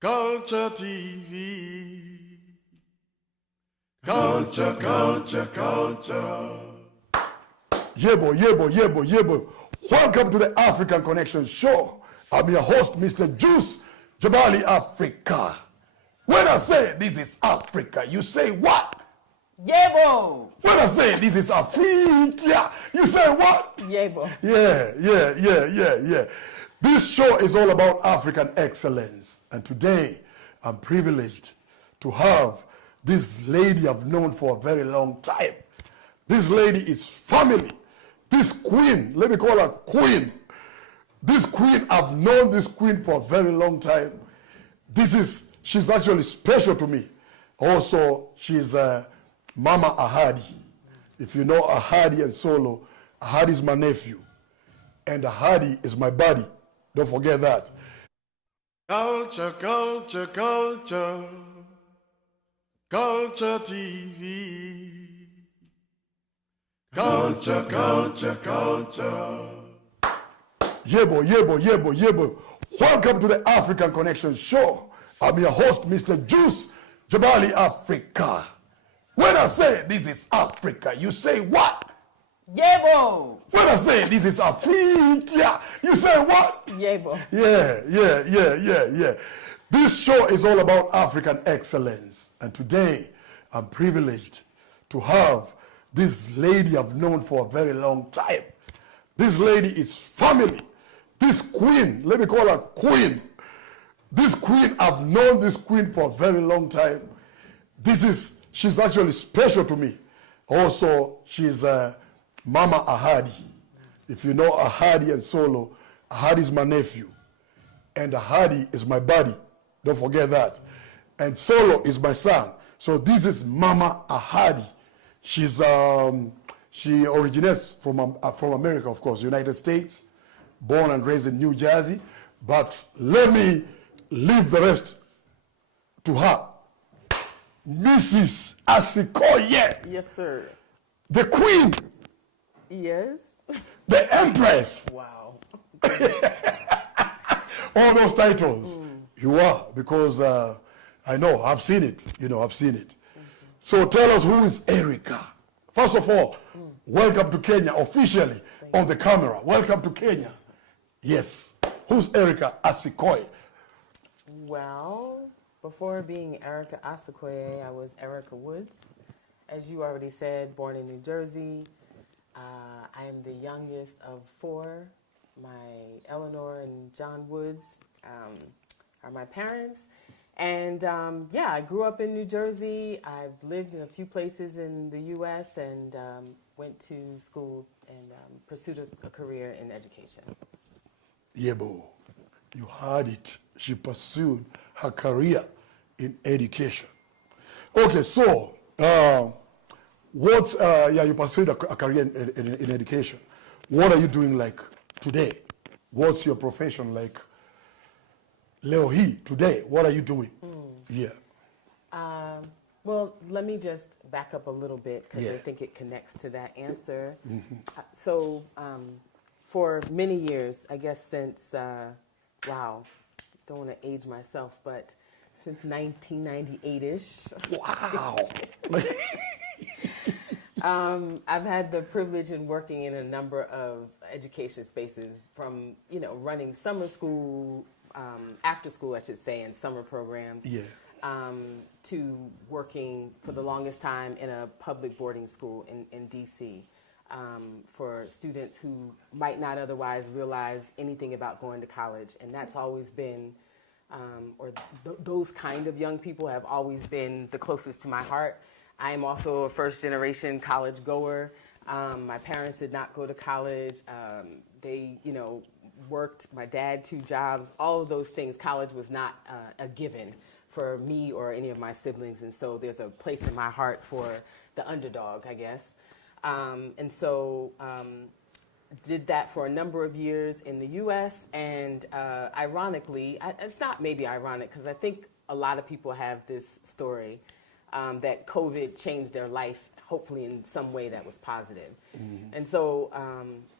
Culture TV. Culture, culture, culture. Yebo, yebo, yebo, yebo. Welcome to the African Connection Show. I'm your host, Mr. Juice, Jabali, Africa. When I say this is Africa, you say what? Yebo. When I say this is Afrika, you say what? Yebo. Yeah. This show is all about African excellence. And today, I'm privileged to have this lady I've known for a very long time. This lady is family. This queen, let me call her queen. This queen, I've known this queen for a very long time. She's actually special to me. Also, she's Mama Ahadi. If you know Ahadi and Solo, Ahadi is my nephew. And Ahadi is my buddy. Don't forget that. Culture, culture, culture. Culture TV. Culture, culture, culture. Yebo, yebo, yebo, yebo. Welcome to the African Connection Show. I'm your host, Mr. Juice, Jabali, Africa. When I say this is Africa, you say what? Yebo. When I say this is Afrika, you say what? Yebo. Yeah. This show is all about African excellence. And today, I'm privileged to have this lady I've known for a very long time. This lady is family. This queen, let me call her queen. This queen, I've known this queen for a very long time. She's actually special to me. Also, she's Mama Ahadi. If you know Ahadi and Solo, Ahadi is my nephew. And Ahadi is my buddy. Don't forget that. And Solo is my son. So this is Mama Ahadi. She originates from America, of course, United States, born and raised in New Jersey. But let me leave the rest to her. Mrs. Asikoye. Yes, sir. The queen. Yes. The empress. Wow. All those titles. You are, because I know, I've seen it. I've seen it. So tell us, who is Erika? First of all, welcome to Kenya officially on the camera. Welcome to Kenya. Yes. Who's Erika Asikoye? Well, before being Erika Asikoye, I was Erika Woods. As you already said, born in New Jersey. I am the youngest of four. My Eleanor and John Woods are my parents. And I grew up in New Jersey. I've lived in a few places in the U.S. and went to school and pursued a career in education. Yebo, you heard it. She pursued her career in education. Okay, so you pursued a career in education. What are you doing like today? What's your profession like? Leohi, today, what are you doing? Yeah. Well, let me just back up a little bit because I think it connects to that answer. For many years, I guess since, don't want to age myself, but since 1998-ish. Wow. I've had the privilege in working in a number of education spaces, from running summer school, after school I should say, and summer programs, to working for the longest time in a public boarding school in DC for students who might not otherwise realize anything about going to college, and that's always been those kind of young people have always been the closest to my heart. I am also a first-generation college goer. My parents did not go to college. They, worked, my dad, 2 jobs, all of those things. College was not a given for me or any of my siblings, and so there's a place in my heart for the underdog, I guess. Did that for a number of years in the U.S., and ironically, it's not maybe ironic, because I think a lot of people have this story. that COVID changed their life, hopefully in some way that was positive. And so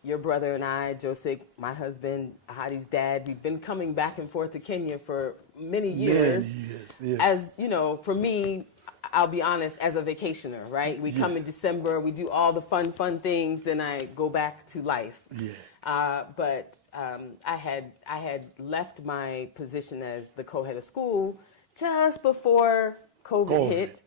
your brother and I, Joseph, my husband, Hadi's dad, we've been coming back and forth to Kenya for many years. Yeah. As, you know, for me, I'll be honest, as a vacationer, right? We come in December, we do all the fun things, and I go back to life. But I had left my position as the co-head of school just before COVID hit,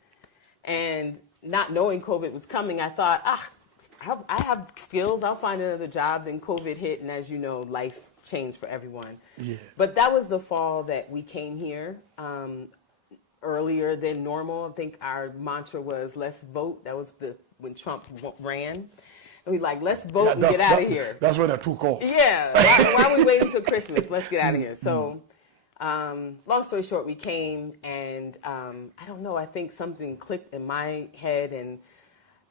and not knowing COVID was coming, I thought, I have skills, I'll find another job. Then COVID hit, and as you know, life changed for everyone. But that was the fall that we came here. Earlier than normal. I think our mantra was "Let's vote." That was when Trump ran. And we like, let's vote and get out of here. That's when I took off. Yeah. Why are we waiting till Christmas? Let's get out of here. So, long story short, we came, and I don't know. I think something clicked in my head, and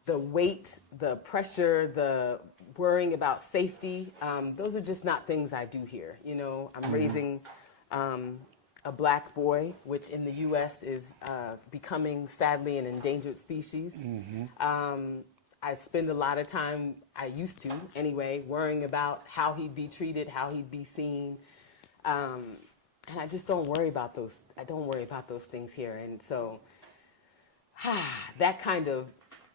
the weight, the pressure, the worrying about safety. Those are just not things I do here. You know, I'm raising a black boy, which in the U.S. is becoming, sadly, an endangered species. I spend a lot of time, I used to anyway, worrying about how he'd be treated, how he'd be seen. And I just don't worry about those. I don't worry about those things here. And so that kind of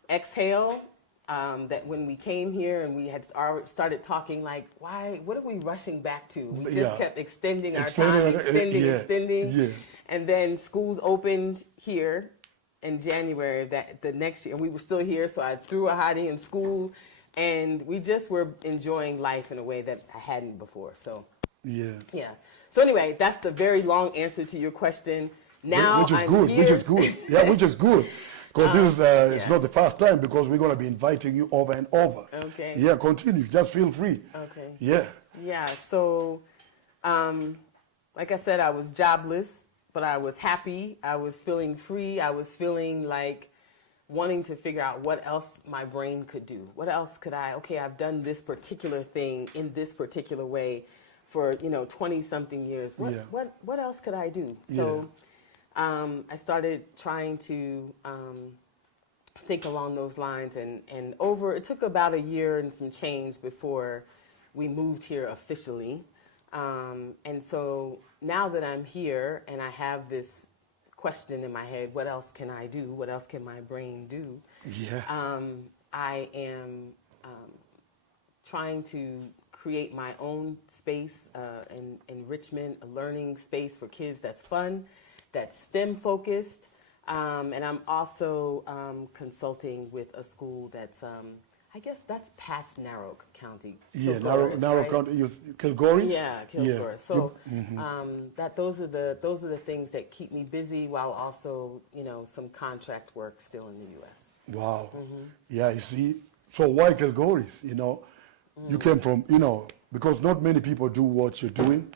exhale, that when we came here and we had started talking, like, what are we rushing back to? We just kept extending our time, extending. And then schools opened here in January the next year. We were still here, so I threw a Hadi in school, and we just were enjoying life in a way that I hadn't before. So, yeah. So anyway, that's the very long answer to your question. Now, which is good. Yeah, which is good. Because this is it's not the first time, because we're going to be inviting you over and over. Okay. Yeah, continue. Just feel free. Okay. Yeah. Yeah, so like I said, I was jobless, but I was happy. I was feeling free. I was feeling like wanting to figure out what else my brain could do. What else could I've done this particular thing in this particular way for, 20-something years. What else could I do? So I started trying to think along those lines, and it took about a year and some change before we moved here officially. And so now that I'm here and I have this question in my head, what else can I do? What else can my brain do? I am trying to create my own space, and enrichment, a learning space for kids that's fun, that's STEM focused, and I'm also consulting with a school that's, I guess that's past Narrow County. Yeah, Narrow County, Kilgoris? Yeah, Kilgoris. So those are the things that keep me busy, while also, some contract work still in the U.S. Wow. Yeah, you see, so why Kilgoris? You came from, because not many people do what you're doing.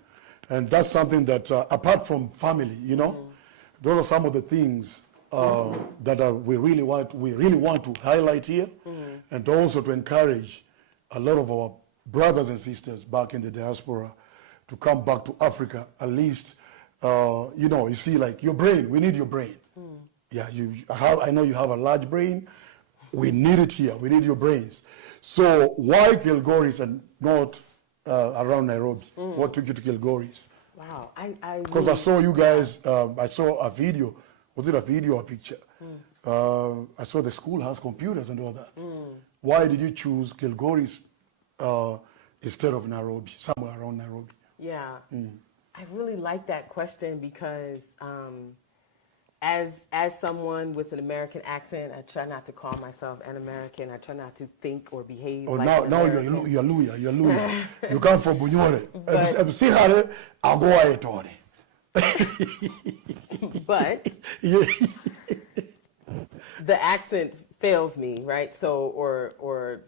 And that's something that, apart from family, those are some of the things that we really want to highlight here, and also to encourage a lot of our brothers and sisters back in the diaspora to come back to Africa. At least, you see, like your brain. We need your brain. Yeah, I know you have a large brain. We need it here. We need your brains. So why Kilgoris and not around Nairobi? What took you to Kilgoris? Wow, because I saw you guys. I saw a video. Was it a video or a picture? I saw the school has computers and all that. Why did you choose Kilgoris instead of Nairobi, somewhere around Nairobi? Yeah, I really like that question because as someone with an American accent, I try not to call myself an American. I try not to think or behave like an American. Now you're Luya. You come from Bunyore. I'll go ahead on it. But the accent fails me, right? So, or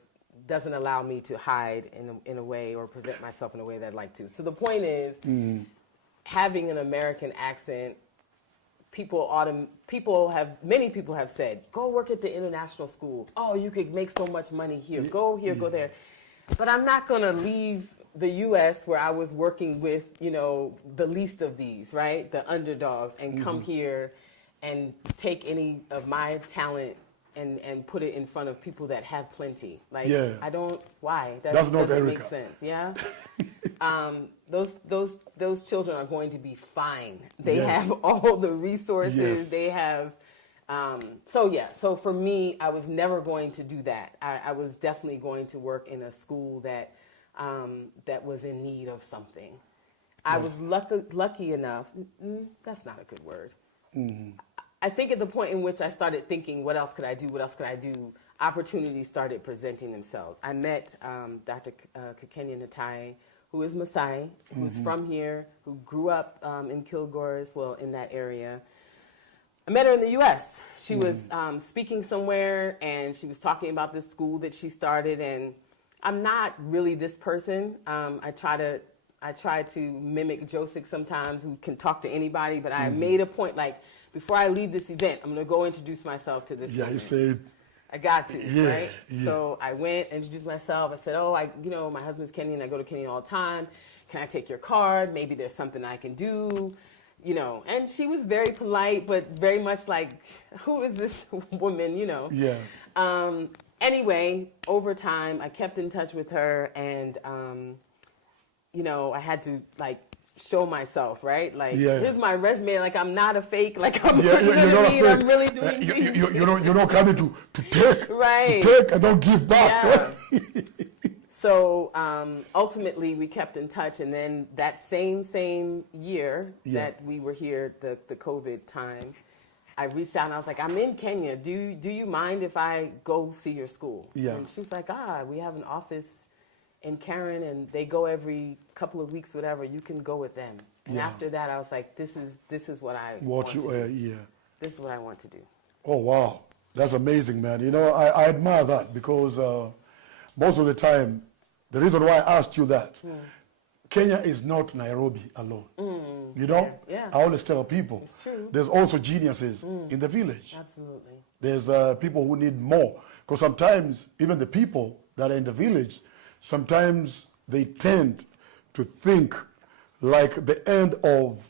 doesn't allow me to hide in a way or present myself in a way that I'd like to. So the point is, having an American accent, many people have said, go work at the international school. Oh, you could make so much money here. Go here, go there. But I'm not going to leave the U.S. where I was working with, the least of these, right? The underdogs, and come here and take any of my talent and put it in front of people that have plenty. Like, I don't, why? That's not doesn't Erika. make sense, yeah? Those children are going to be fine. They have all the resources, they have, so for me, I was never going to do that. I was definitely going to work in a school that was in need of something. I was lucky enough, that's not a good word. I think at the point in which I started thinking, what else could I do, opportunities started presenting themselves. I met Dr. Kekenya Natai, who is Maasai, who's from here, who grew up in Kilgore, in that area. I met her in the U.S. She was speaking somewhere, and she was talking about this school that she started, and I'm not really this person. I try to mimic Joseph sometimes, who can talk to anybody, but I made a point, like, before I leave this event, I'm going to go introduce myself to this woman. You said... I got to, right? Yeah. So I went, introduced myself. I said, my husband's Kenyan. I go to Kenya all the time. Can I take your card? Maybe there's something I can do, And she was very polite, but very much like, who is this woman, Yeah. Anyway, over time, I kept in touch with her, and, I had to, show myself, right? Like, here's my resume. Like, I'm not a fake. Like, I'm I'm really doing things. You're not coming to take, right. to take and don't give back. Yeah. So ultimately, we kept in touch, and then that same year that we were here, the COVID time, I reached out and I was like, I'm in Kenya. Do you mind if I go see your school? Yeah. And she was like, we have an office in Karen, and they go every couple of weeks, whatever. You can go with them. And after that, I was like, this is what I want to do. This is what I want to do. Oh, wow. That's amazing, man. I admire that, because most of the time, the reason why I asked you that, Kenya is not Nairobi alone. Yeah. I always tell people, it's true. There's also geniuses in the village. Absolutely. There's people who need more. Because sometimes, even the people that are in the village, sometimes they tend to think like the end of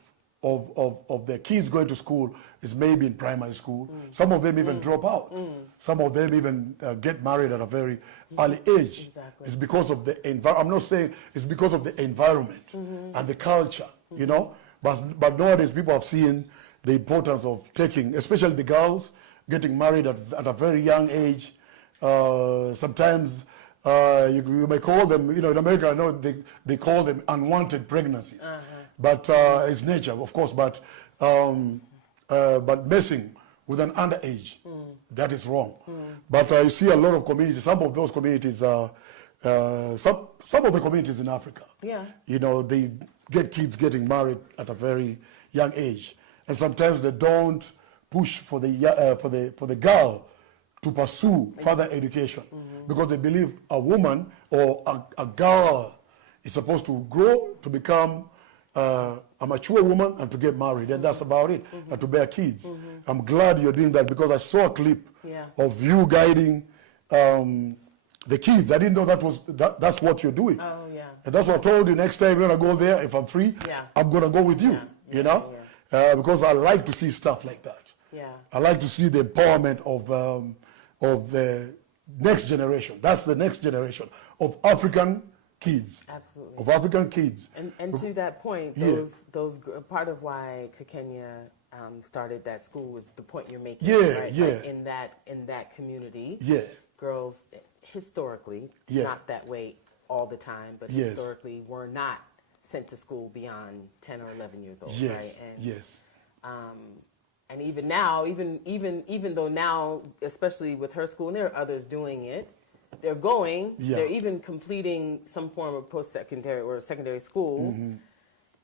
their kids going to school is maybe in primary school. Some of them even drop out. Some of them even get married at a very early age. Exactly. It's because of the environment. I'm not saying it's because of the environment and the culture, But nowadays people have seen the importance of taking, especially the girls, getting married at a very young age. Sometimes you may call them, in America, I know they call them unwanted pregnancies. But it's nature, of course, but messing with an underage, that is wrong. But you see a lot of communities, some of those communities, some of the communities in Africa, they get kids getting married at a very young age. And sometimes they don't push for the girl to pursue further education, because they believe a woman or a girl is supposed to grow to become a mature woman and to get married, and that's about it, and to bear kids. I'm glad you're doing that, because I saw a clip of you guiding the kids. I didn't know that's what you're doing. Oh, yeah. And that's what I told you, next time you're going to go there, if I'm free, I'm going to go with you, because I like to see stuff like that. Yeah. I like to see the empowerment of the next generation. That's the next generation of African kids. Absolutely. Of African kids. And to that point, those part of why Kekenya started that school was the point you're making. Right? Like in that community, girls historically, not that way all the time, but historically were not sent to school beyond 10 or 11 years old. Right? And, and even now, even though now, especially with her school, and there are others doing it, they're going, they're even completing some form of post-secondary or secondary school.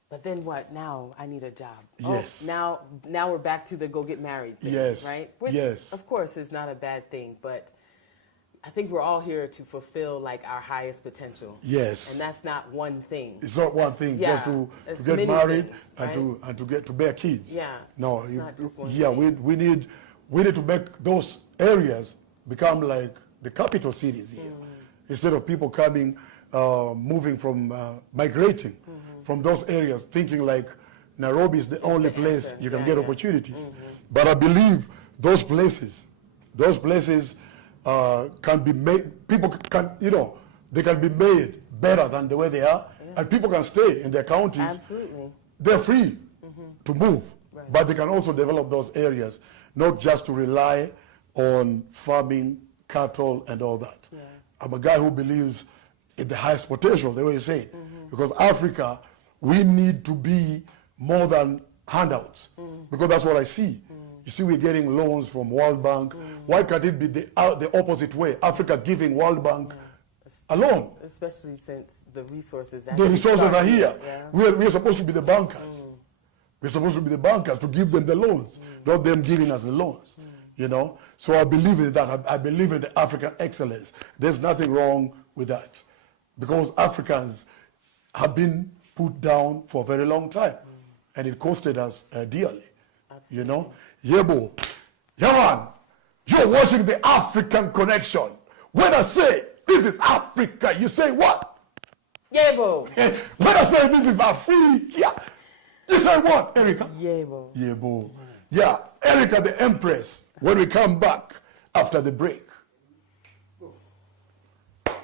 But then what? Now I need a job. Yes. Oh, now we're back to the go get married thing, right? Which, of course, is not a bad thing, but I think we're all here to fulfill like our highest potential. Yes. And that's not one thing. It's not one thing, just to get married things, and to get to bear kids. Yeah. No, thing. we need to make those areas become like the capital cities here. Instead of people coming, moving from migrating from those areas, thinking like Nairobi is the only place answer. you can Yeah, get yeah. opportunities. But I believe those places can be made, people can, they can be made better than the way they are, and people can stay in their counties. Absolutely. They're free to move, Right. but they can also develop those areas, not just to rely on farming, cattle, and all that. Yeah. I'm a guy who believes in the highest potential, the way you say it, because Africa, we need to be more than handouts, because that's what I see. You see, we're getting loans from World Bank. Why can't it be the opposite way? Africa giving World Bank a loan. Especially since the resources Are here. Yeah. We're supposed to be the bankers. We're supposed to be the bankers to give them the loans, not them giving us the loans. So I believe in that. I believe in the African excellence. There's nothing wrong with that, because Africans have been put down for a very long time, and it costed us dearly. Yebo, Yaman, you're watching the African Connection. When I say this is Africa, you say what? Yebo. When I say this is Africa, you say what, Erika? Yebo. Yebo. Yeah, Erika the Empress, when we come back after the break.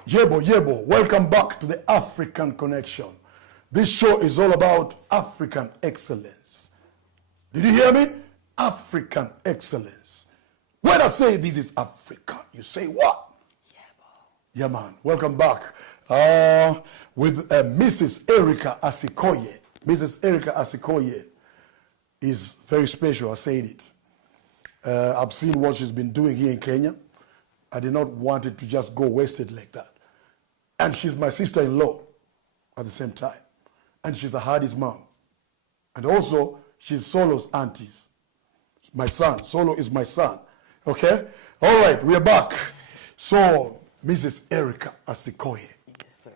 Yebo, welcome back to the African Connection. This show is all about African excellence. Did you hear me? African excellence. When I say this is Africa, you say what? Yeah, man. Welcome back with Mrs. Erika Asikoye. Mrs. Erika Asikoye is very special. I said it. I've seen what she's been doing here in Kenya. I did not want it to just go wasted like that. And she's my sister-in-law at the same time. And she's a Hardy's mom. And also, she's Solo's aunties. My son. Solo is my son. Okay? All right, we are back. So, Mrs. Erika Asikoye. Yes, sir.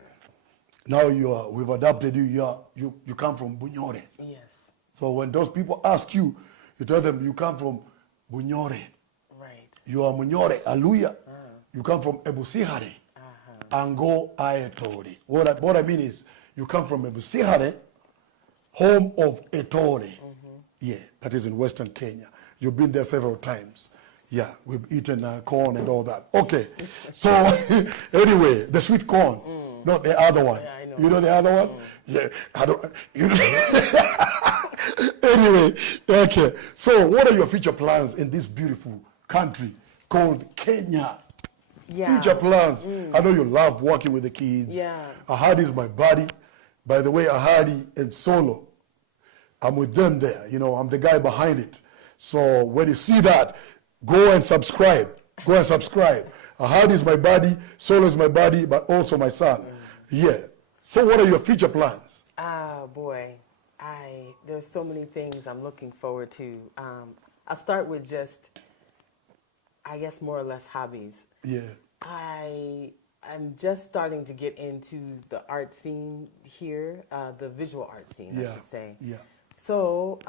Now we've adopted you. You come from Bunyore. Yes. So when those people ask you, you tell them you come from Bunyore. Right. You are Munyore, Aluya. You come from Ebusihare. Ango Aetori. What I mean is, you come from Ebusihare, home of Etore. Yeah, that is in Western Kenya. You've been there several times. Yeah, we've eaten corn and all that. Okay, so anyway, the sweet corn, not the other one. Yeah, I know. You know the other one? Yeah, I don't. Anyway, okay. So, what are your future plans in this beautiful country called Kenya? Yeah. Future plans. I know you love working with the kids. Yeah. Ahadi is my buddy. By the way, Ahadi and Solo, I'm with them there. I'm the guy behind it. So when you see that, go and subscribe. Go and subscribe. Ahadi is my buddy. Solo is my buddy, but also my son. Yeah. So what are your future plans? Boy, there's so many things I'm looking forward to. I'll start with just, I guess, more or less hobbies. Yeah. I'm just starting to get into the art scene here, the visual art scene, I should say. Yeah. So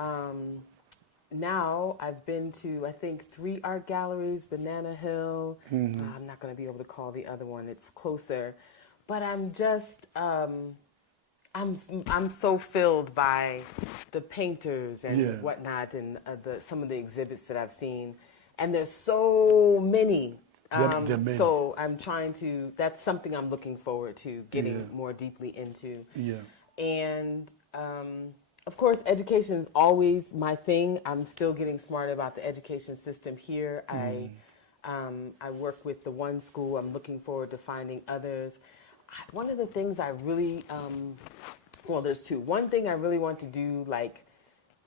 now I've been to, I think, 3 art galleries, Banana Hill. I'm not going to be able to call the other one. It's closer. But I'm just, I'm so filled by the painters and whatnot and some of the exhibits that I've seen. And there's so many. They're many. So I'm trying to, that's something I'm looking forward to getting more deeply into. Yeah. And of course, education is always my thing. I'm still getting smarter about the education system here. I work with the one school. I'm looking forward to finding others. One of the things I really, well, there's 2. One thing I really want to do, like,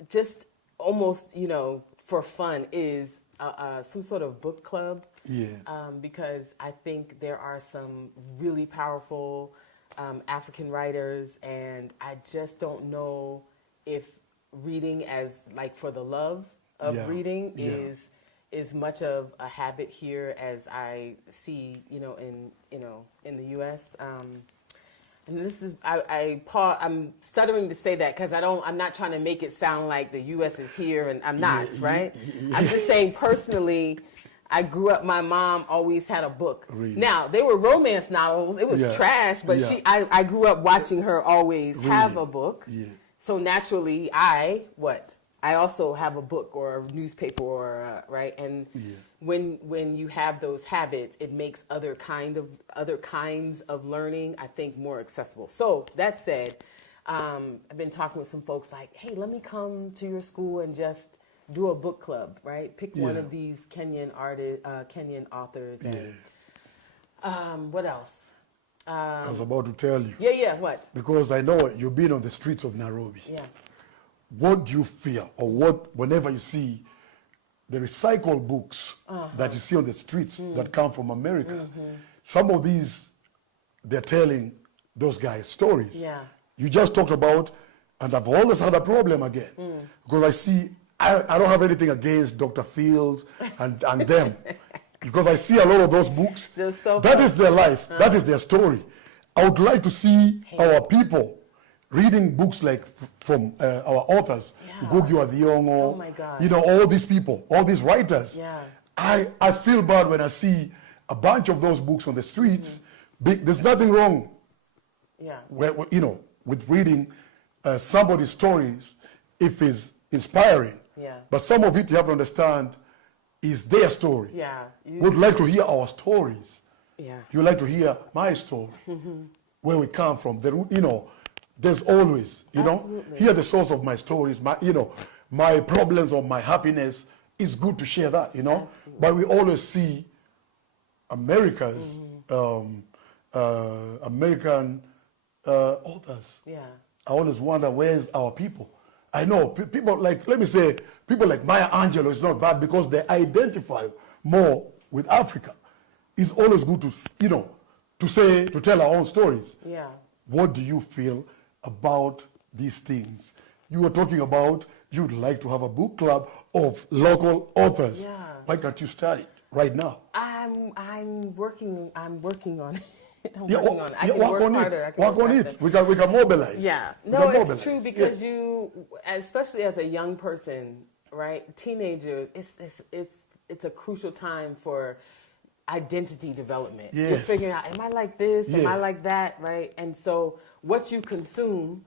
just almost, for fun, is some sort of book club. Yeah. Because I think there are some really powerful African writers, and I just don't know if reading as, like, for the love of reading is much of a habit here as I see, in the U.S. And this is, I'm stuttering to say that because I'm not trying to make it sound like the U.S. is here, and I'm not, right? I'm just saying personally, I grew up, my mom always had a book. Really? Now, they were romance novels. It was trash, but I grew up watching her always have a book. Yeah. So naturally, I also have a book or a newspaper or right, and when you have those habits, it makes other kinds of learning, I think, more accessible. So that said, I've been talking with some folks like, hey, let me come to your school and just do a book club, right? Pick one of these Kenyan authors, and what else? I was about to tell you. Yeah, what? Because I know you've been on the streets of Nairobi. Yeah. What do you feel, or whenever you see the recycled books that you see on the streets that come from America, some of these, they're telling those guys stories. Yeah. You just talked about, and I've always had a problem again, because I see, I don't have anything against Dr. Fields and them, because I see a lot of those books. That is their life. That is their story. I would like to see our people reading books like from our authors, Ngugi wa Thiong'o, oh my God, you know, all these people, all these writers. Yeah. I feel bad when I see a bunch of those books on the streets. There's nothing wrong, you know, with reading somebody's stories if it's inspiring. Yeah. But some of it you have to understand is their story. Yeah. Would like to hear our stories. Yeah. You like to hear my story, where we come from. You know, there's always, you know, hear the source of my stories, my problems or my happiness. It's good to share that, you know. Absolutely. But we always see America's, American authors. Yeah. I always wonder, where's our people? I know people like, let me say, people like Maya Angelou is not bad because they identify more with Africa. It's always good to, you know, to tell our own stories. Yeah. What do you feel about these things? You were talking about you'd like to have a book club of local authors. Yeah. Why can't you start it right now? I'm working on it. I'm Yeah, working on it. I can work work on harder. it. Work on it. We can mobilize. Yeah. We No, can it's mobilize. true because you, especially as a young person, right? Teenagers, it's a crucial time for identity development. Yes. You're figuring out, am I like this? Am Yeah. I like that? Right? And so what you consume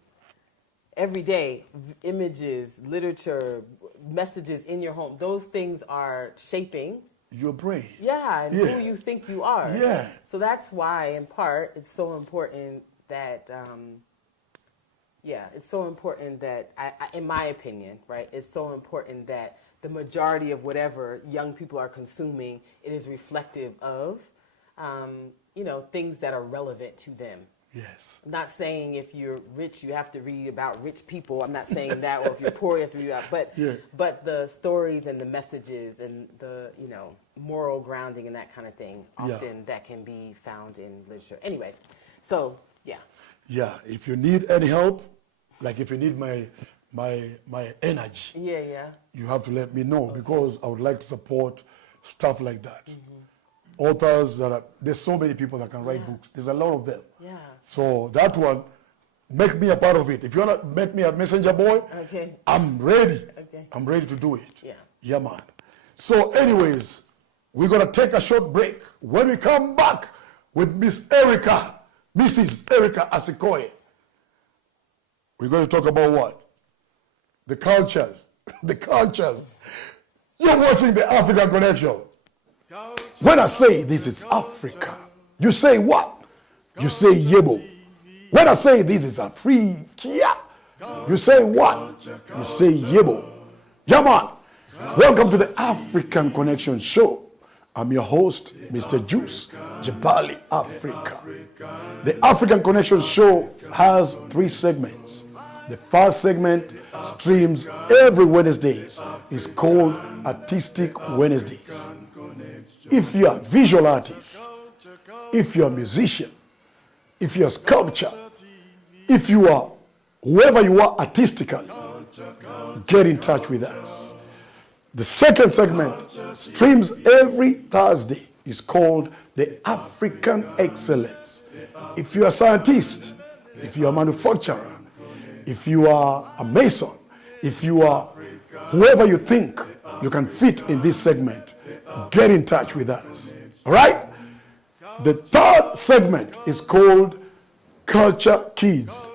every day, images, literature, messages in your home, those things are shaping your brain. yeah, and who you think you are. Yeah. So that's why, in part, it's so important that, it's so important that, in my opinion, right, it's so important that the majority of whatever young people are consuming, it is reflective of, things that are relevant to them. Yes. I'm not saying if you're rich, you have to read about rich people. I'm not saying that, or if you're poor, you have to read about. But the stories and the messages and the moral grounding and that kind of thing, often that can be found in literature. Anyway, so yeah. Yeah. If you need any help, like if you need my energy, you have to let me know because I would like to support stuff like that. Authors there's so many people that can write books. There's a lot of them. Yeah. So that one, make me a part of it. If you want to make me a messenger boy, I'm ready. Okay. I'm ready to do it. Yeah. Yeah, man. So anyways, we're going to take a short break. When we come back with Mrs. Erika Asikoye, we're going to talk about what? The cultures. The cultures. You're watching the African Connection. When I say this is Africa, you say what? You say Yebo. When I say this is Afrika, you say what? You say Yebo. Yeah, man. Welcome to the African Connection Show. I'm your host, Mr. Juice, Jabali, Africa. The African Connection Show has 3 segments. The first segment streams every Wednesdays. It's called Artistic Wednesdays. If you're a visual artist, if you're a musician, if you're a sculptor, if you are whoever you are artistically, get in touch with us. The second segment streams every Thursday. It's called the African Excellence. If you're a scientist, if you're a manufacturer, if you are a mason, if you are whoever you think you can fit in this segment, get in touch with us. All right? The third segment is called Culture Kids.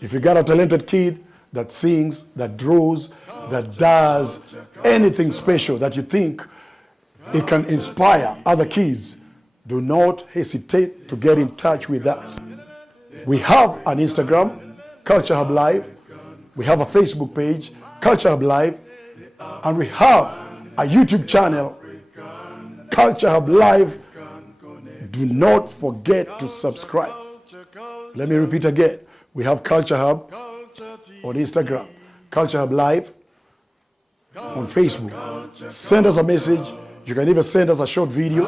If you got a talented kid, that sings, that draws, that does anything special that you think it can inspire other kids, do not hesitate to get in touch with us. We have an Instagram, Culture Hub Live. We have a Facebook page, Culture Hub Live. And we have a YouTube channel, Culture Hub Live. Do not forget to subscribe. Let me repeat again. We have Culture Hub on Instagram, Culture Hub Live on Facebook. Send us a message. You can even send us a short video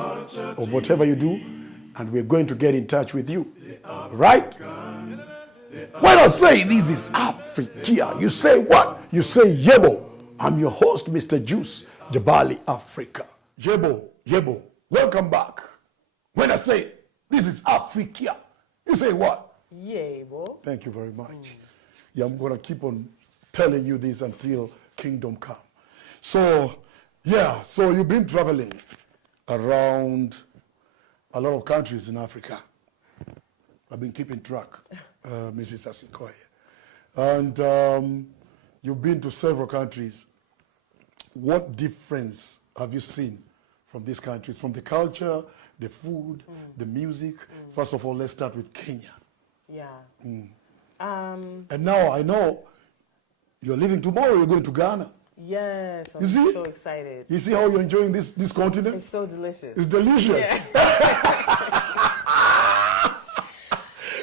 of whatever you do, and we're going to get in touch with you. Right? When I say this is Afrika, you say what? You say Yebo. I'm your host, Mr. Juice, Jabali, Africa. Yebo, welcome back. When I say this is Afrika, you say what? Yebo. Thank you very much. Yeah, I'm going to keep on telling you this until kingdom come. So, yeah, so you've been traveling around a lot of countries in Africa. I've been keeping track, Mrs. Asikoye. And you've been to several countries. What difference have you seen from these countries, from the culture, the food, the music? First of all, let's start with Kenya. Yeah. And now I know you're leaving tomorrow, you're going to Ghana. Yes, I'm You see? so excited. You see how you're enjoying this continent? It's so delicious. It's delicious. Yeah.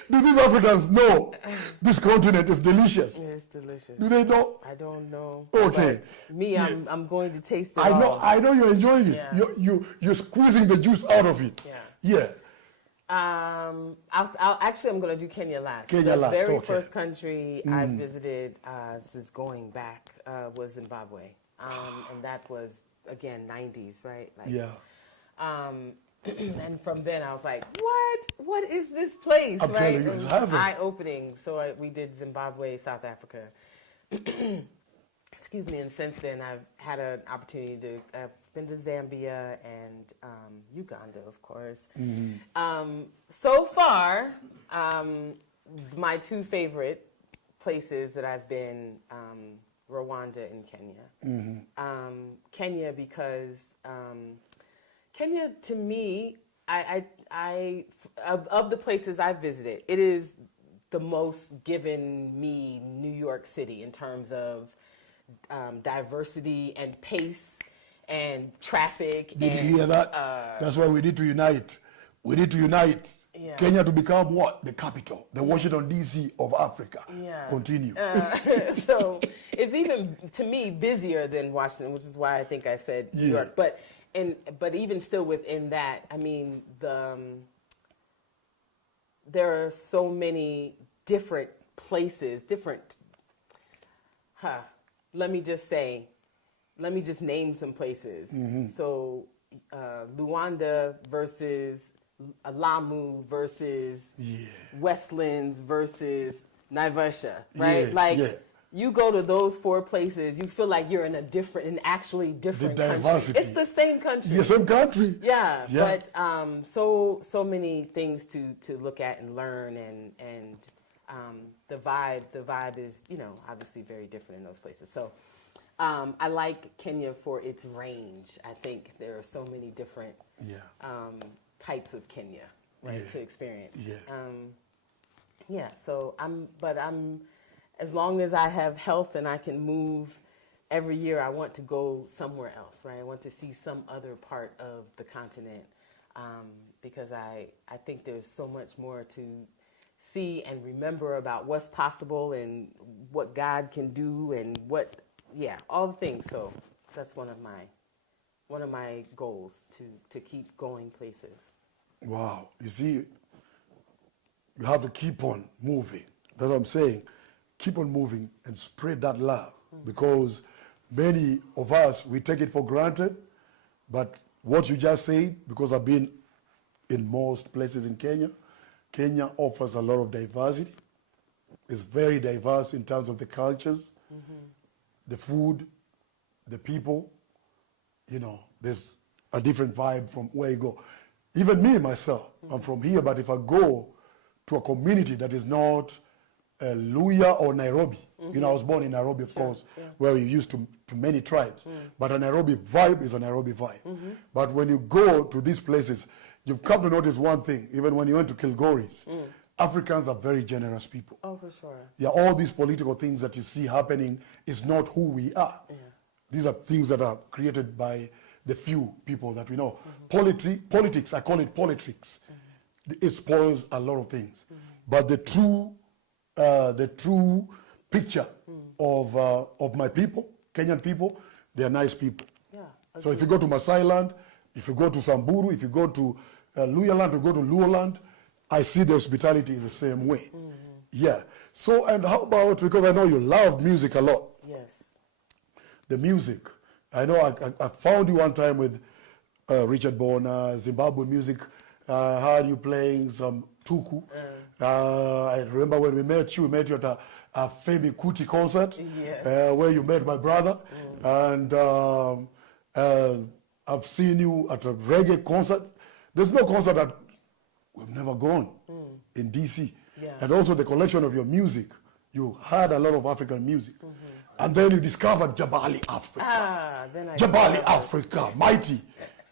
Do these Africans know this continent is delicious? It's delicious. Do they know? I don't know. Okay. But me, I'm going to taste it I know. all. I know you're enjoying it. Yeah. You're squeezing the juice out of it. Yeah. Yeah. I'm going to do Kenya last. Kenya last, The very okay. first country I visited since going back was Zimbabwe. And that was, again, 90s, right? Like, Yeah. And from then I was like, what is this place, I'm right? telling you, It it's was heaven. eye-opening. So we did Zimbabwe, South Africa. Excuse me. And since then I've had an opportunity to, I've been to Zambia and Uganda, of course. So far, my two favorite places that I've been, Rwanda and Kenya. Kenya because Kenya, to me, of the places I've visited, it is the most given me New York City in terms of diversity and pace and traffic. Did you hear that? That's why we need to unite. We need to unite. Yeah. Kenya to become what? The capital, the Washington, D.C. of Africa. Yeah. Continue. So it's even, to me, busier than Washington, which is why I think I said New York. But even still within that, I mean, there are so many different places, let me just name some places. So Luanda versus Lamu versus Westlands versus Naivasha, right? You go to those four places, you feel like you're in actually different diversity. country. It's the same country. Yeah, same country. Yeah. But so many things to look at and learn, and the vibe is, obviously very different in those places. So I like Kenya for its range. I think there are so many different types of Kenya, right, to experience. So I'm as long as I have health and I can move every year, I want to go somewhere else, right? I want to see some other part of the continent, because I think there's so much more to see and remember about what's possible and what God can do and all the things. So that's one of my goals, to keep going places. Wow. You see, you have to keep on moving. That's what I'm saying. Keep on moving and spread that love, because many of us, we take it for granted. But what you just said, because I've been in most places in Kenya, Kenya offers a lot of diversity. It's very diverse in terms of the cultures, the food, the people. There's a different vibe from where you go. Even me, myself, I'm from here, but if I go to a community that is not Luya or Nairobi. You know, I was born in Nairobi, of course, where we used to many tribes. But a Nairobi vibe is a Nairobi vibe. But when you go to these places, you've come to notice one thing. Even when you went to Kilgoris, Africans are very generous people. Oh, for sure. Yeah, all these political things that you see happening is not who we are. Yeah. These are things that are created by the few people that we know. Politics, I call it politics. It spoils a lot of things. But the true picture of my people, Kenyan people, they are nice people. Yeah, so if you go to Masai land, if you go to Samburu, if you go to Luya land, or go to Luo land, I see the hospitality is the same way. Yeah. So, and how about, because I know you love music a lot. Yes. The music. I know I found you one time with Richard Bona, Zimbabwe music. Heard you playing some tuku. I remember when we met you at a Femi Kuti concert, where you met my brother. And I've seen you at a reggae concert. There's no concert that we've never gone in DC. Yeah. And also the collection of your music. You had a lot of African music. And then you discovered Jabali, Africa. Jabali, Africa, mighty.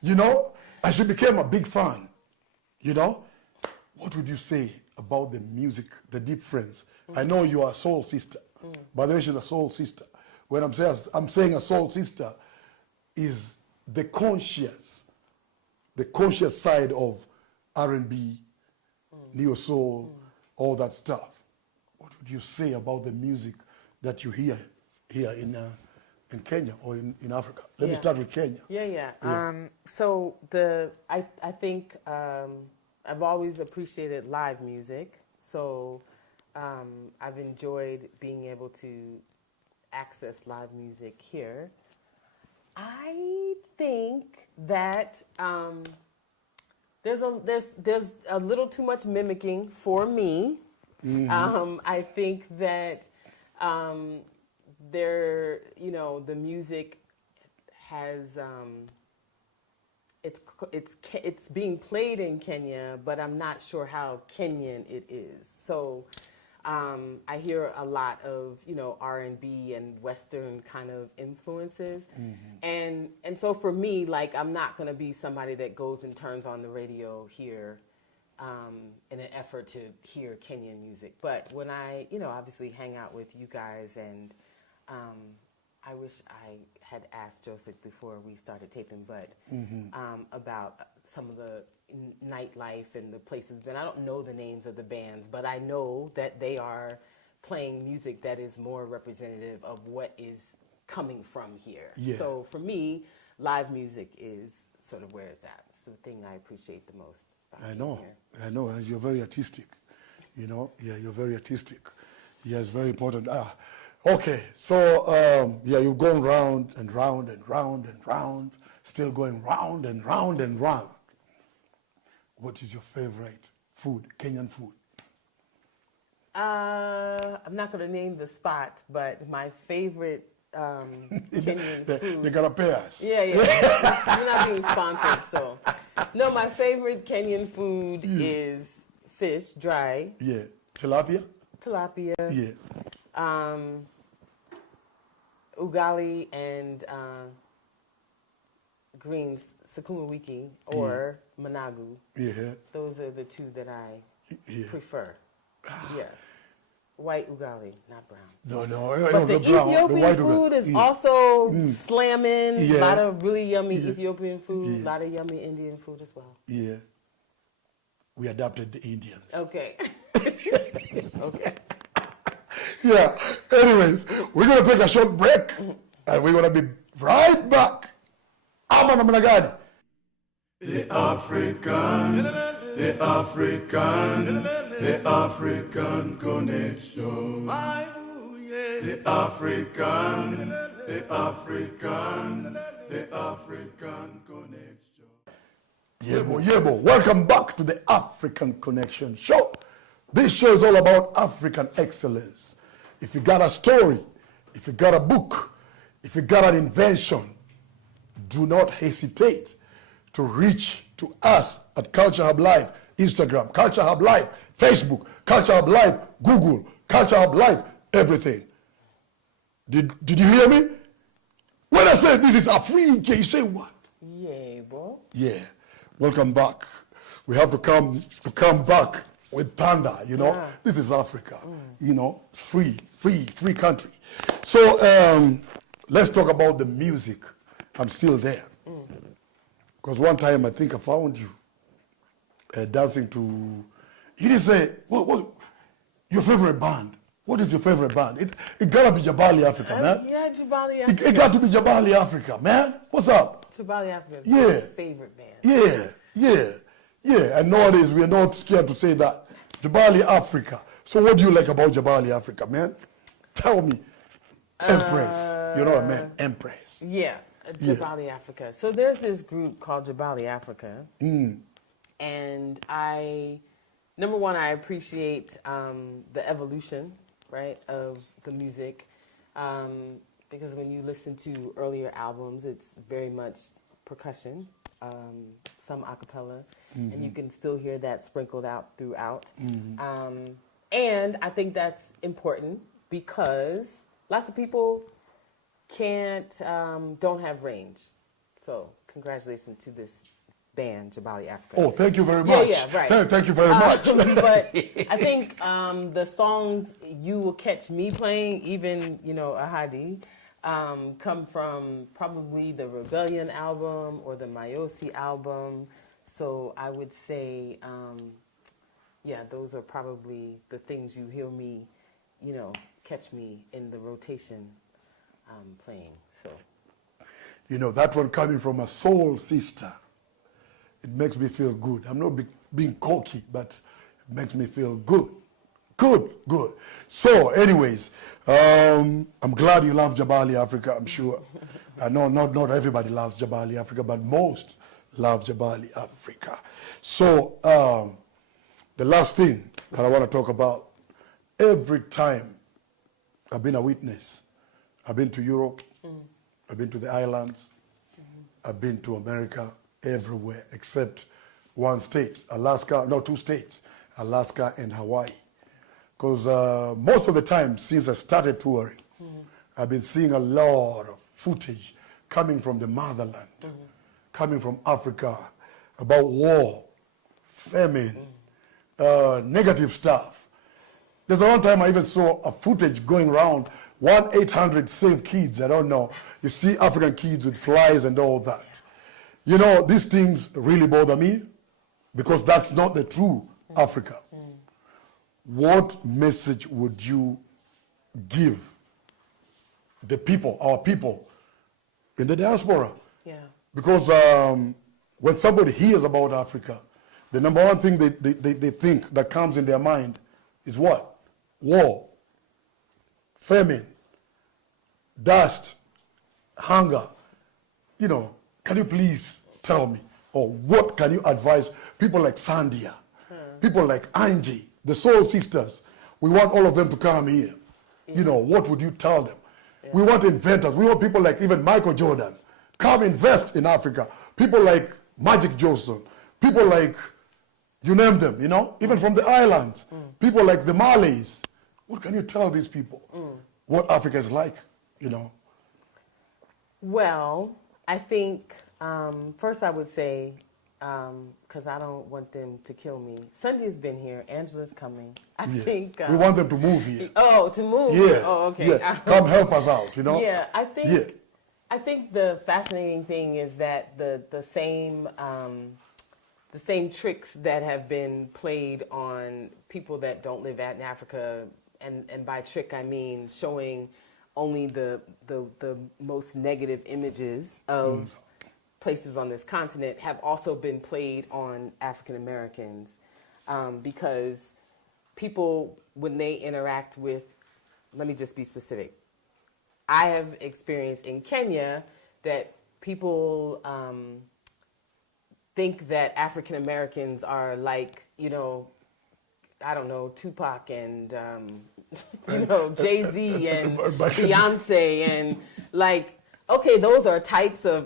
You know, and she became a big fan. You know, what would you say about the music, the difference? I know you are a soul sister. By the way, she's a soul sister. When I'm saying a soul sister is the conscious side of R&B, neo soul, all that stuff. What would you say about the music that you hear here in Kenya or in Africa? Let me start with Kenya. So I think I've always appreciated live music. So I've enjoyed being able to access live music here. I think that there's a little too much mimicking for me. I think that the music has it's being played in Kenya, but I'm not sure how Kenyan it is. So I hear a lot of R&B and Western kind of influences, and so for me, like, I'm not going to be somebody that goes and turns on the radio here in an effort to hear Kenyan music. But when I obviously hang out with you guys, and I wish I had asked Joseph before we started taping, but about some of the nightlife and the places. And I don't know the names of the bands, but I know that they are playing music that is more representative of what is coming from here. Yeah. So for me, live music is sort of where it's at. It's the thing I appreciate the most. I know, and you're very artistic. You're very artistic. Yeah, it's very important. Okay, so you've gone round and round and round and round, still going round and round and round. What is your favorite food, Kenyan food? I'm not going to name the spot, but my favorite Kenyan food. You got to pay us. Yeah. You're not being sponsored, so. No, my favorite Kenyan food is fish, dry. Yeah. Tilapia? Tilapia. Yeah. Ugali and greens, sukuma wiki or managu. Yeah. Those are the two that I prefer. Yeah. White ugali, not brown. No, but the Ethiopian food is also slamming. A lot of really yummy Ethiopian food, a lot of yummy Indian food as well. Yeah. We adopted the Indians. Okay. Okay. Yeah. Anyways, we're going to take a short break, and we're going to be right back. I'm on Managani. The African connection. The African connection. Yebo. Welcome back to the African Connection Show. This show is all about African excellence. If you got a story, if you got a book, if you got an invention, do not hesitate to reach to us at Culture Hub Live, Instagram, Culture Hub Live, Facebook, Culture Hub Live, Google, culture of life, everything. Did you hear me? When I say this is Afrika, you say what? Yeah, bro. Yeah. Welcome back. We have to come back with Panda, you know. Yeah. This is Africa, you know. It's free country. So let's talk about the music. I'm still there. Because one time I think I found you dancing to, you didn't say, what your favorite band? What is your favorite band? It gotta be Jabali Africa, man. Yeah, Jabali Africa. It got to be Jabali Africa, man. What's up? Jabali Africa is Yeah. my favorite band. Yeah. And nowadays we're not scared to say that. Jabali Africa. So what do you like about Jabali Africa, man? Tell me. Empress. You know what I mean? Empress. Yeah, Jabali Africa. So there's this group called Jabali Africa. And number one, I appreciate the evolution, right, of the music. Because when you listen to earlier albums, it's very much percussion, some a cappella, and you can still hear that sprinkled out throughout. And I think that's important because lots of people don't have range. So congratulations to this band, Jabali Africa. Oh, thank you very much. Yeah, right. Thank you very much. But I think the songs you will catch me playing, even, Ahadi, come from probably the Rebellion album or the Mayosi album. So I would say, those are probably the things you hear me, catch me in the rotation playing. So, that one coming from a soul sister, it makes me feel good. I'm not being cocky, but it makes me feel good. Good. So, anyways, I'm glad you love Jabali Africa, I'm sure. I know not everybody loves Jabali Africa, but most love Jabali Africa. So, the last thing that I want to talk about, every time I've been a witness, I've been to Europe, I've been to the islands, I've been to America, everywhere except one state, two states, Alaska and Hawaii. Because most of the time since I started touring, I've been seeing a lot of footage coming from the motherland, coming from Africa, about war, famine, negative stuff. There's one time I even saw a footage going around, 1-800 Kids, I don't know. You see African kids with flies and all that. These things really bother me because that's not the true Africa. What message would you give the people, our people, in the diaspora? yeah. Because when somebody hears about Africa, the number one thing they think that comes in their mind is what? War, famine, dust, hunger. Can you please tell me, or what can you advise people like Sandia, people like Angie, the Soul Sisters? We want all of them to come here. What would you tell them? Yeah. We want inventors. We want people like even Michael Jordan. Come invest in Africa. People like Magic Johnson. People like, you name them, even from the islands. People like the Malays. What can you tell these people? What Africa is like, Well, I think first I would say, because I don't want them to kill me. Sunday's been here. Angela's coming. I think we want them to move here. Oh, to move. Yeah. Oh, okay. Yeah. Come help us out. Yeah, I think the fascinating thing is that the same tricks that have been played on people that don't live in Africa, and by trick I mean showing only the most negative images of places on this continent, have also been played on African Americans, because people, when they interact with, let me just be specific, I have experienced in Kenya that people think that African Americans are like, I don't know, Tupac and, Jay-Z and Beyonce and like okay, those are types of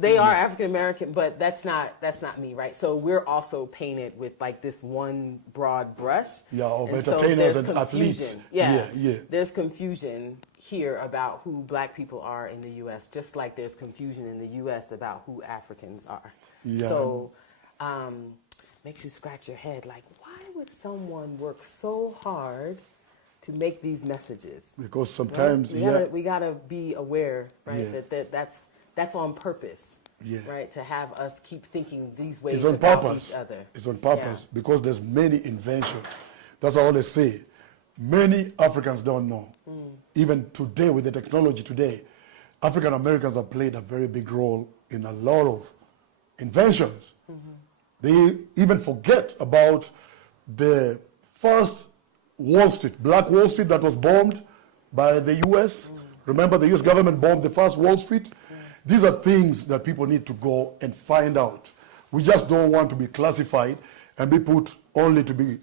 they are African American, but that's not me, right? So we're also painted with like this one broad brush. Yeah, of and entertainers so and athletes. Yeah, yeah. There's confusion here about who black people are in the U.S., just like there's confusion in the U.S. about who Africans are. Yeah. So makes you scratch your head, like, why would someone work so hard to make these messages? Because sometimes, right? We gotta be aware, right? Yeah. That's on purpose, Yeah. right? To have us keep thinking these ways It's on about purpose. each other. It's on purpose because there's many inventions. That's all they say. Many Africans don't know. Even today, with the technology today, African Americans have played a very big role in a lot of inventions. They even forget about the first Wall Street, Black Wall Street, that was bombed by the U.S. Remember, the U.S. government bombed the first Wall Street? These are things that people need to go and find out. We just don't want to be classified and be put only to be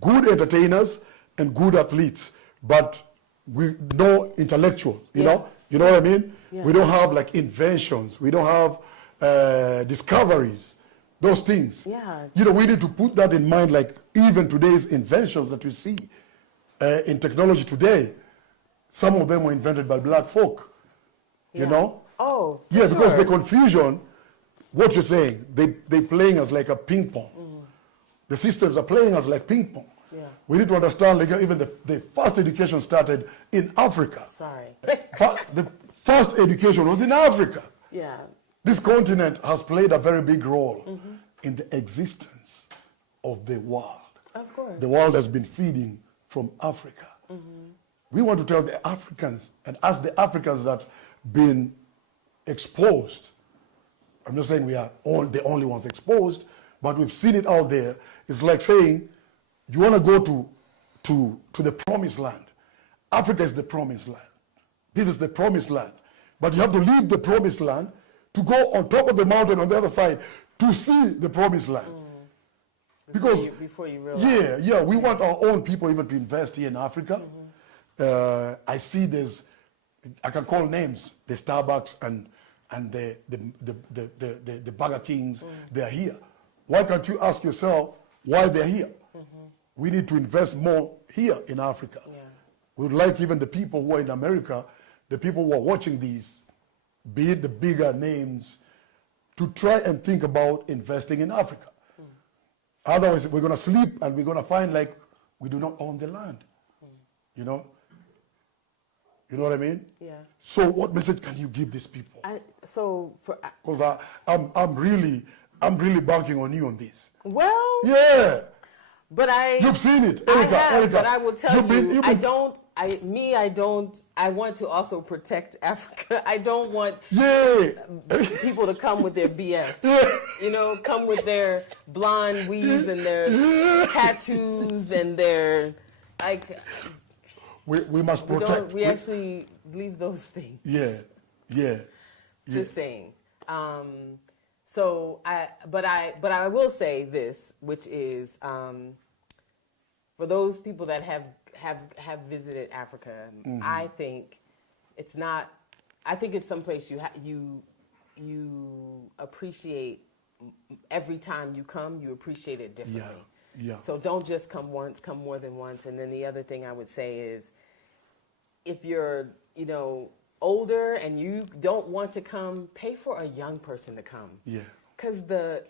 good entertainers and good athletes, but we know intellectuals, you know what I mean? Yeah. We don't have like inventions, we don't have discoveries, those things. Yeah. You know, we need to put that in mind, like even today's inventions that we see in technology today, some of them were invented by black folk, you know? Oh, yeah, sure. because the confusion, what you're saying, they playing us like a ping pong. The systems are playing us like ping pong. Yeah. We need to understand, like even the first education started in Africa. Sorry. The first education was in Africa. Yeah. This continent has played a very big role in the existence of the world. Of course. The world has been feeding from Africa. We want to tell the Africans, and ask the Africans that been exposed. I'm not saying we are the only ones exposed, but we've seen it out there. It's like saying, you want to go to the promised land. Africa is the promised land. This is the promised land. But you have to leave the promised land to go on top of the mountain on the other side to see the promised land. Before you realize. We want our own people even to invest here in Africa. I see I can call names, the Starbucks and the Burger Kings, they're here. Why can't you ask yourself why they're here? We need to invest more here in Africa. Yeah. We would like even the people who are in America, the people who are watching these, be it the bigger names, to try and think about investing in Africa. Otherwise, we're going to sleep and we're going to find like we do not own the land. You know? You know what I mean? Yeah. So what message can you give these people? Because I'm really banking on you on this. Well. Yeah. But You've seen it, Erika. Erika. But I will tell you, I want to also protect Africa. I don't want people to come with their BS. You know, come with their blonde weaves and their tattoos and their, like... We must protect. We actually leave those things. Yeah. Just saying. But I will say this, which is, for those people that have visited Africa, I think it's not. I think it's someplace you appreciate every time you come. You appreciate it differently. Yeah. So don't just come once, come more than once. And then the other thing I would say is, if you're, older and you don't want to come, pay for a young person to come. Yeah. Because the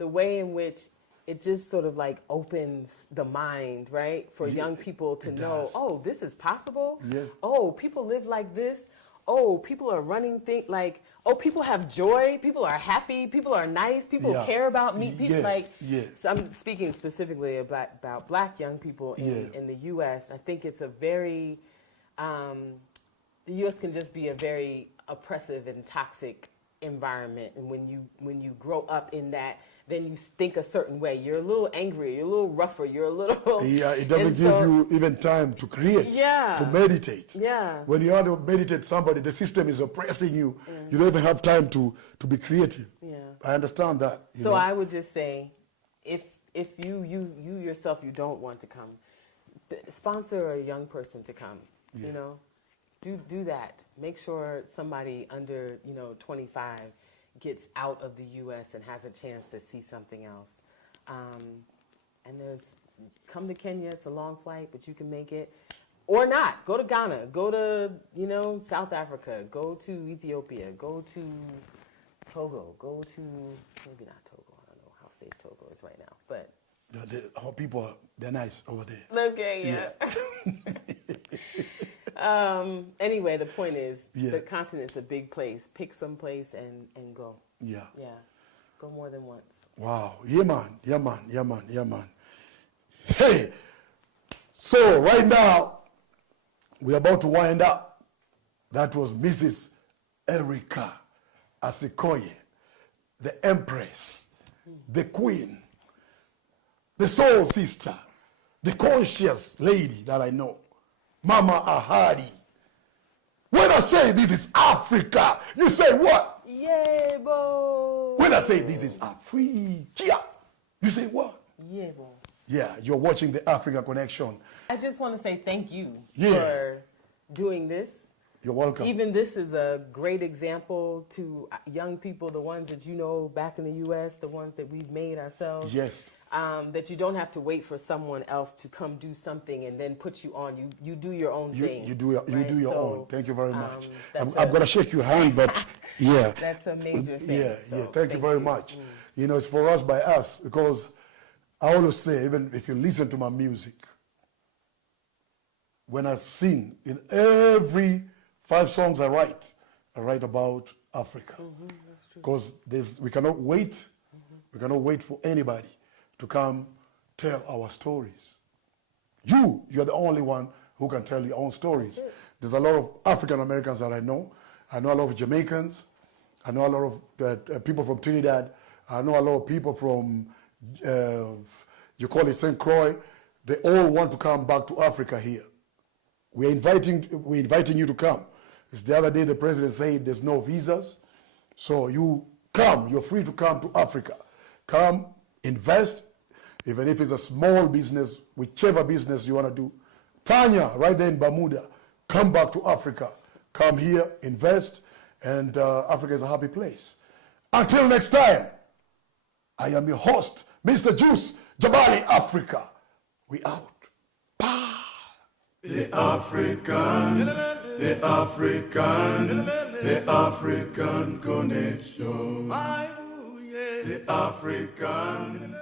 way in which it just sort of like opens the mind, right, for young people to know, oh, this is possible. Yeah. Oh, people live like this. Oh, people are running things like, oh, people have joy. People are happy. People are nice. People care about me. People So I'm speaking specifically about black young people in the U.S. I think it's a very, the U.S. can just be a very oppressive and toxic environment. And when you grow up in that, then you think a certain way. You're a little angrier. You're a little rougher. You're a little... Yeah, it doesn't give you even time to create, to meditate. Yeah. When you have to meditate somebody, the system is oppressing you. Yeah. You don't even have time to be creative. Yeah. I understand that. So I would just say, if you yourself, you don't want to come, sponsor a young person to come, do that. Make sure somebody under 25 gets out of the U.S. and has a chance to see something else. And come to Kenya. It's a long flight, but you can make it. Or not. Go to Ghana. Go to, South Africa. Go to Ethiopia. Go to Togo. Go to, maybe not Togo. I don't know how safe Togo is right now. But our people, they're nice over there. okay, yeah. Anyway, the point is, the continent's a big place. Pick some place and go. Yeah. Yeah. Go more than once. Wow. Yeah, man. Yeah, man. Yeah, man. Yeah, man. Hey. So, right now, we're about to wind up. That was Mrs. Erika Asikoye, the Empress, the Queen, the soul sister, the conscious lady that I know, Mama Ahadi. When I say this is Africa, you say what? Yebo. When I say this is Afrika, you say what? Yebo. Yeah, you're watching the Africa Connection. I just want to say thank you Yeah. for doing this. You're welcome. Even this is a great example to young people, the ones that back in the U.S., the ones that we've made ourselves. Yes. That you don't have to wait for someone else to come do something and then put you on. You do your own thing. You do your own. Thank you very much. I'm that's going to shake your hand, but yeah. That's a major thing. Yeah, so yeah. Thank you very much. It's for us by us, because I always say, even if you listen to my music, when I sing, in every 5 songs I write about Africa. Because we cannot wait. We cannot wait for anybody to come tell our stories. You're the only one who can tell your own stories. There's a lot of African Americans that I know. I know a lot of Jamaicans. I know a lot of people from Trinidad. I know a lot of people from, you call it St. Croix. They all want to come back to Africa here. We're inviting you to come. It's the other day the president said there's no visas. So you come, you're free to come to Africa. Come, invest, even if it's a small business, whichever business you want to do. Tanya, right there in Bermuda, come back to Africa. Come here, invest, and Africa is a happy place. Until next time, I am your host, Mr. Juice, Jabali, Africa. We out. The African connection. The African.